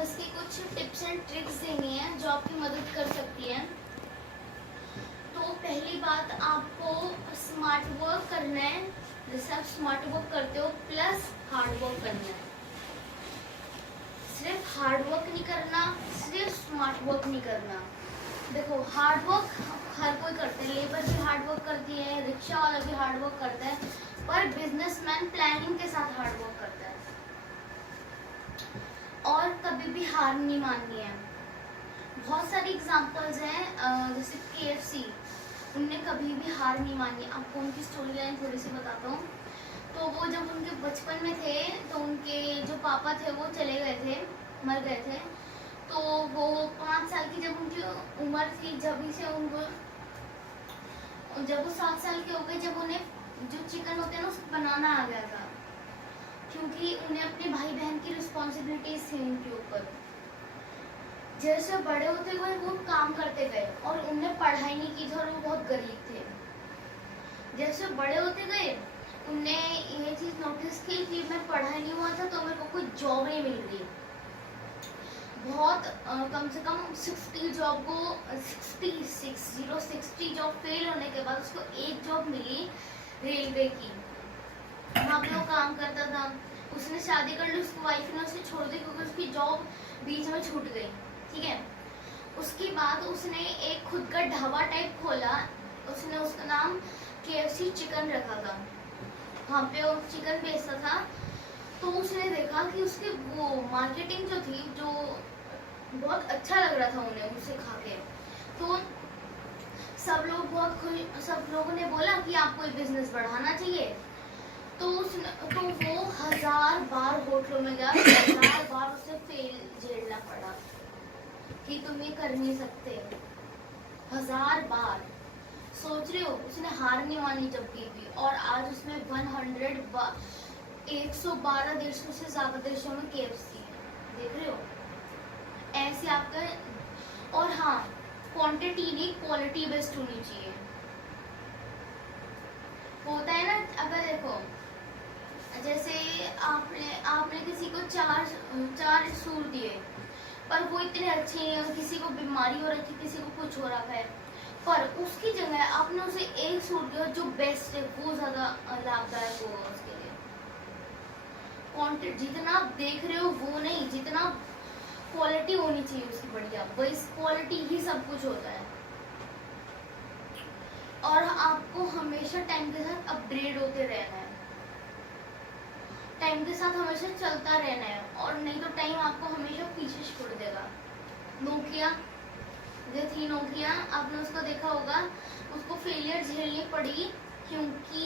Business की कुछ tips and tricks देनी है जो आपकी मदद कर सकती है। तो पहली बात, आपको स्मार्ट वर्क करना है। जैसे आप स्मार्ट वर्क करते हो प्लस हार्ड वर्क करना है। सिर्फ हार्ड वर्क नहीं करना, सिर्फ स्मार्ट वर्क नहीं करना। देखो, हार्ड वर्क हर कोई करते हैं, लेबर भी हार्ड वर्क करती है, रिक्शा वाला भी हार्ड वर्क करता है, पर बिजनेसमैन प्लानिंग के साथ हार्ड वर्क करता है और कभी भी हार नहीं माननी है। बहुत सारी एग्जांपल्स हैं, जैसे KFC, उनने कभी भी हार नहीं मानी। आपको उनकी स्टोरी लाइन थोड़ी सी बताता हूँ। तो वो जब उनके बचपन में थे तो उनके जो पापा थे वो चले गए थे, मर गए थे। तो वो 5 साल की जब उनकी उम्र थी, जब वो 7 साल के हो गए, जब उन्हें जो चिकन होते हैं ना उसको बनाना आ गया था, क्योंकि उन्हें अपने भाई बहन की रिस्पॉन्सिबिलिटीज थी उनके ऊपर। जैसे बड़े होते गए वो काम करते गए और उन्हें पढ़ाई नहीं की थी और वो बहुत गरीब थे। जैसे बड़े होते गए उन्हें ये चीज नोटिस की कि मैं पढ़ाई नहीं हुआ था तो मेरे को कोई जॉब नहीं मिल रही। बहुत कम से कम 60 जॉब फेल होने के बाद उसको एक जॉब मिली रेलवे की। वहाँ पे वो काम करता था। उसने शादी कर ली, उसकी वाइफ ने उसे छोड़ दी क्योंकि उसकी जॉब बीच में छूट गई। ठीक है, उसके बाद उसने एक खुद का ढाबा टाइप खोला। उसने उसका नाम KFC चिकन रखा था। वहाँ पे वो चिकन बेचता था। तो उसने देखा कि उसकी वो मार्केटिंग जो थी, जो बहुत अच्छा लग रहा था उन्हें उसे खा के। तो सब लोगों ने बोला कि आपको ये बिजनेस बढ़ाना चाहिए। तो वो 1000 बार होटलों में गया, 1000 बार उसे फेल झेलना पड़ा कि तुम ये कर नहीं सकते। 1000 बार। सोच रहे हो, उसने हार नहीं मानी जब भी। और आज उसमें 112 देशों से ज्यादा देशों में KFC है। देख रहे हो, ऐसे आपका। और हाँ, क्वांटिटी नहीं क्वालिटी बेस्ड होनी चाहिए। होता है ना, अगर देखो, जैसे आपने किसी को चार सूट दिए, पर वो इतने अच्छे हैं, किसी को बीमारी हो रखी, किसी को कुछ हो रखा है, पर उसकी जगह आपने उसे एक सूट दिया जो बेस्ट है, वो ज्यादा लाभदायक होगा उसके लिए। क्वांटिटी जितना आप देख रहे हो वो नहीं, जितना क्वालिटी होनी चाहिए उसकी बढ़िया, वही क्वालिटी ही सब कुछ होता है। और आपको हमेशा टाइम के साथ अपग्रेड होते रहना है, टाइम के साथ हमेशा चलता रहना है, और नहीं तो टाइम आपको हमेशा पीछे छोड़ देगा। नोकिया जो थी, नोकिया, आपने उसको देखा होगा, उसको फेलियर झेलनी पड़ी क्योंकि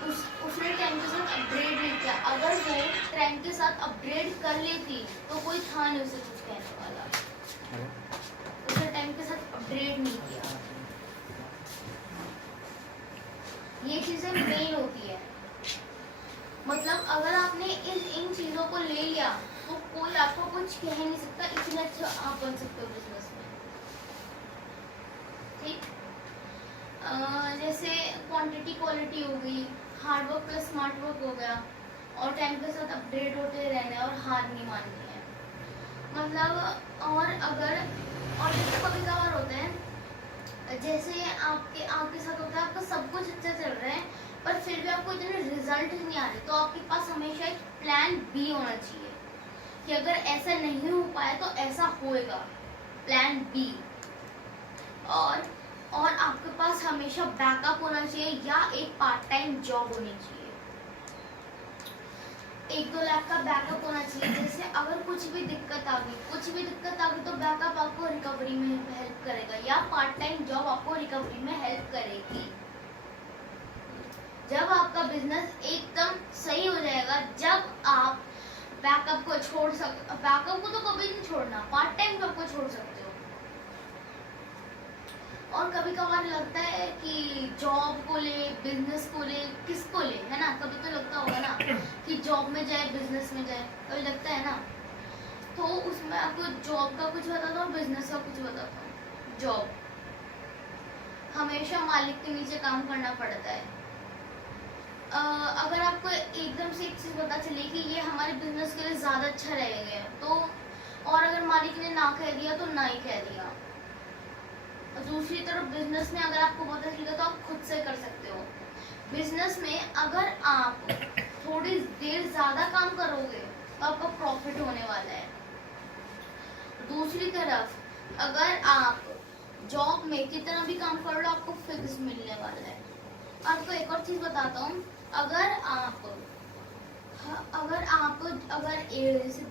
उसने टाइम के साथ अपग्रेड नहीं किया। अगर वो टाइम के साथ अपग्रेड कर लेती तो कोई था नहीं उसे कुछ कहने वाला। उसने टाइम के साथ अपग्रेड नहीं किया। ये चीजें मेन होती है। मतलब अगर आपने इन चीजों को ले लिया तो कोई आपको कुछ कह नहीं सकता, इतना अच्छा आप बन सकते हो बिजनेस में। ठीक, जैसे क्वांटिटी क्वालिटी हो गई, hard work plus smart work हो गया, और टाइम के साथ अपडेट होते रहना है और हार नहीं माननी है। मतलब और जैसे कभी कभार होता है, जैसे आपके साथ होता है, आपका सब कुछ अच्छा चल रहा है पर फिर भी आपको इतने रिजल्ट नहीं आ रहे, तो आपके पास हमेशा एक प्लान B होना चाहिए कि अगर ऐसा नहीं हो पाया तो ऐसा होएगा, प्लान B। और आपके पास हमेशा बैकअप होना चाहिए या एक पार्ट टाइम जॉब होनी चाहिए। 1-2 लाख का बैकअप होना चाहिए। जैसे अगर कुछ भी दिक्कत आ गई तो बैकअप आपको रिकवरी में हेल्प करेगा, या पार्ट टाइम जॉब आपको रिकवरी में हेल्प करेगी। जब आपका बिजनेस एकदम सही हो जाएगा, जब आप बैकअप को तो कभी नहीं छोड़ना, पार्ट टाइम जॉब को छोड़ सकते हो। और कभी कभार लगता है कि जॉब को ले, बिजनेस को ले, किसको ले, है ना? कभी तो लगता होगा ना कि जॉब में जाए, बिजनेस में जाए, कभी लगता है ना? तो उसमें आपको जॉब का कुछ बताता हूँ, बिजनेस का कुछ बताता हूँ। जॉब, हमेशा मालिक के नीचे काम करना पड़ता है। अगर आपको एकदम से एक चीज पता चले कि ये हमारे बिजनेस के लिए ज्यादा अच्छा रहेगा, तो और कह दिया तो ना ही कह दिया। और दूसरी तरफ बिजनेस में अगर आपको पता चलेगा तो आप खुद से कर सकते हो। बिजनेस में अगर आप थोड़ी देर ज्यादा काम करोगे तो आपका प्रॉफिट होने वाला है। दूसरी तरफ अगर आप जॉब में कितना भी काम कर लो आपको फिक्स मिलने वाला है। आपको एक और चीज बताता हूँ, अगर आप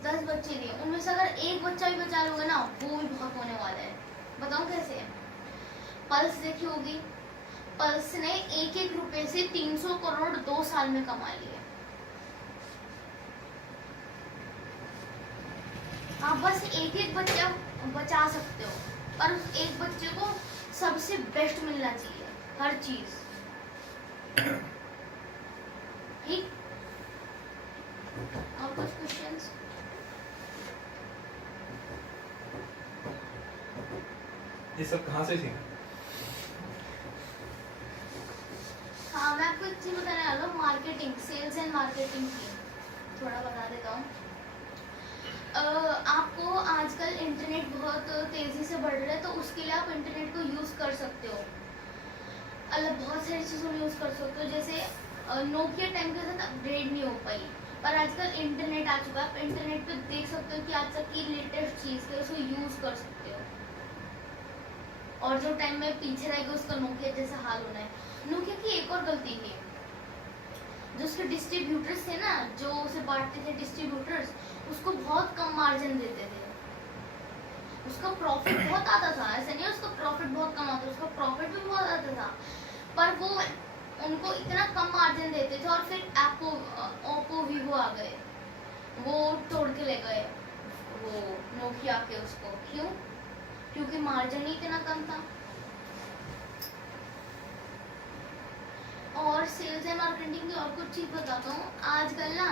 10 बच्चे दिए उनमें से अगर एक बच्चा भी बचा लोगे ना वो भी बहुत होने वाला है। बताऊँ कैसे? पल्स देखी होगी, पल्स ने एक एक रुपए से 300 करोड़ 2 साल में कमा लिए। आप बस एक एक बच्चा बचा सकते हो, पर उस एक बच्चे को सबसे बेस्ट मिलना चाहिए हर चीज। ठीक? और कुछ क्वेश्चंस? ये सब कहाँ से सीखा? हाँ, मैं आपको एक चीज बताने वाला हूँ, मार्केटिंग, सेल्स एंड मार्केटिंग की थोड़ा बता देता हूँ। आपको आजकल इंटरनेट बहुत तेजी से बढ़ रहा है, तो उसके लिए आप इंटरनेट को यूज कर सकते हो। बहुत सारी चीजों में यूज कर सकते हो, जैसे नोकिया टाइम के साथ अपग्रेड नहीं हो पाई, पर आजकल इंटरनेट आ चुका है। आप इंटरनेट पे देख सकते हो कि आज तक की लेटेस्ट चीज है, उसको यूज कर सकते हो। और जो टाइम में पीछे रहेगा उसका नोकिया जैसा हाल होना है। नोकिया की एक और गलती थी, जो उसके डिस्ट्रीब्यूटर्स थे ना, जो उसे बांटते थे डिस्ट्रीब्यूटर्स, उसको बहुत कम मार्जिन देते थे। उसका प्रॉफिट बहुत आता था, ऐसा नहीं उसका प्रॉफिट बहुत कम आता, उसका प्रॉफिट भी बहुत आता था, पर वो उनको इतना कम मार्जिन देते थे। और फिर ओप्पो वीवो आ गए, वो तोड़ के ले गए वो नोकिया के उसको। क्यों? क्योंकि मार्जिन ही इतना कम था। और सेल्स एंड मार्केटिंग की और कुछ चीज बताता हूँ। आजकल ना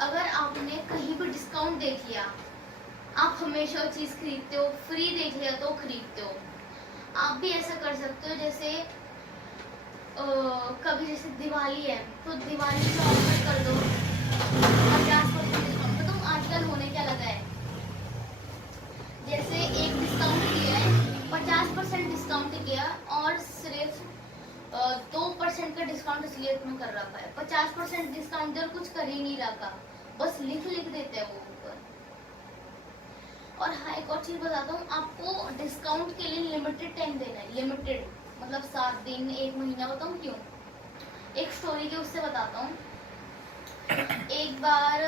अगर आपने कहीं पर डिस्काउंट देख लिया, आप हमेशा चीज खरीदते हो, फ्री देख लिया तो खरीदते हो। आप भी ऐसा कर सकते हो, जैसे कभी जैसे दिवाली है तो दिवाली पे ऑफर कर दो 50% डिस्काउंट। तो आजकल होने क्या लगा है, जैसे एक डिस्काउंट किया है, 50% डिस्काउंट किया और सिर्फ 2% का डिस्काउंट इसलिए तुम्हें कर रखा है। 50% डिस्काउंट दे और कुछ कर ही नहीं रखा, बस लिख देते हैं वो ऊपर। और हाँ, एक और चीज बताता हूँ, आपको डिस्काउंट के लिए लिमिटेड टाइम देना है। लिमिटेड मतलब 7 दिन, 1 महीना। बताऊँ क्यों? एक स्टोरी के उससे बताता हूँ। एक बार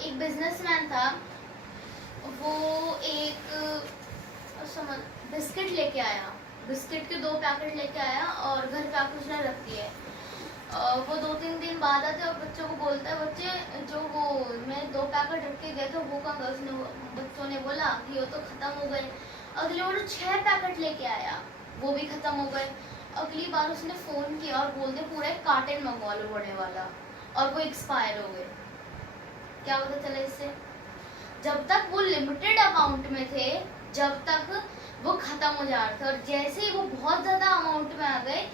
एक बिजनेसमैन था, वो एक बिस्किट लेके आया, बिस्किट के 2 पैकेट लेके आया और घर पे आकर उसने रख दिए। वो 2-3 दिन बाद आते और बच्चों को बोलता है, बच्चे जो वो मैं 2 पैकेट रख के गए थे वो कहाँ गए? उसने बच्चों ने बोला कि वो तो खत्म हो गए। अगले बार 6 पैकेट लेके आया, वो भी खत्म हो गए। अगली बार उसने फोन किया और बोलते पूरा एक कार्टन मंगवा लो बड़े वाला, और वो एक्सपायर हो गए। क्या पता चला इससे? जब तक वो लिमिटेड अमाउंट में थे, जब तक वो खत्म हो जा रहे थे, और जैसे ही वो बहुत ज्यादा अमाउंट में आ गए,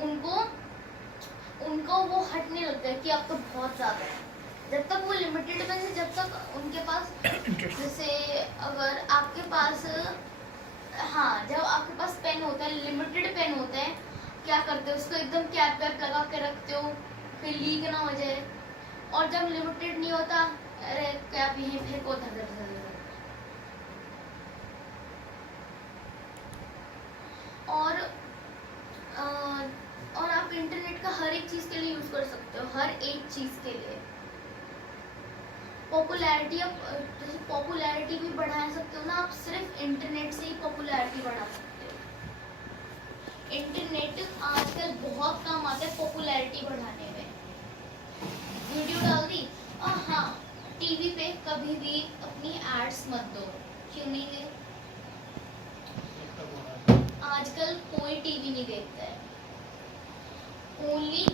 उनको वो हटने लगता है कि अब तो बहुत ज्यादा है। जब तक वो लिमिटेड में थे, जब तक उनके पास, जैसे अगर आपके पास, हाँ, जब आपके पास पेन होता है, लिमिटेड पेन होता है, क्या करते हो? उसको एकदम कैप वैप लगा के रखते हो, फिर लीक ना हो जाए। और जब लिमिटेड नहीं होता, अरे कैप यहीं फेंको, धर धर धर। और आप इंटरनेट का हर एक चीज के लिए यूज कर सकते हो, हर एक चीज के लिए। पॉपुलैरिटी, जैसे पॉपुलैरिटी भी बढ़ा सकते हो ना आप, सिर्फ इंटरनेट से ही पॉपुलैरिटी बढ़ा सकते हो। इंटरनेट आजकल बहुत काम आता है पॉपुलैरिटी बढ़ाने में। वीडियो डाल दी, और हाँ, टीवी पे कभी भी अपनी एड्स मत दो। क्यों नहीं दे? आजकल कोई टीवी नहीं देखता है, ओनली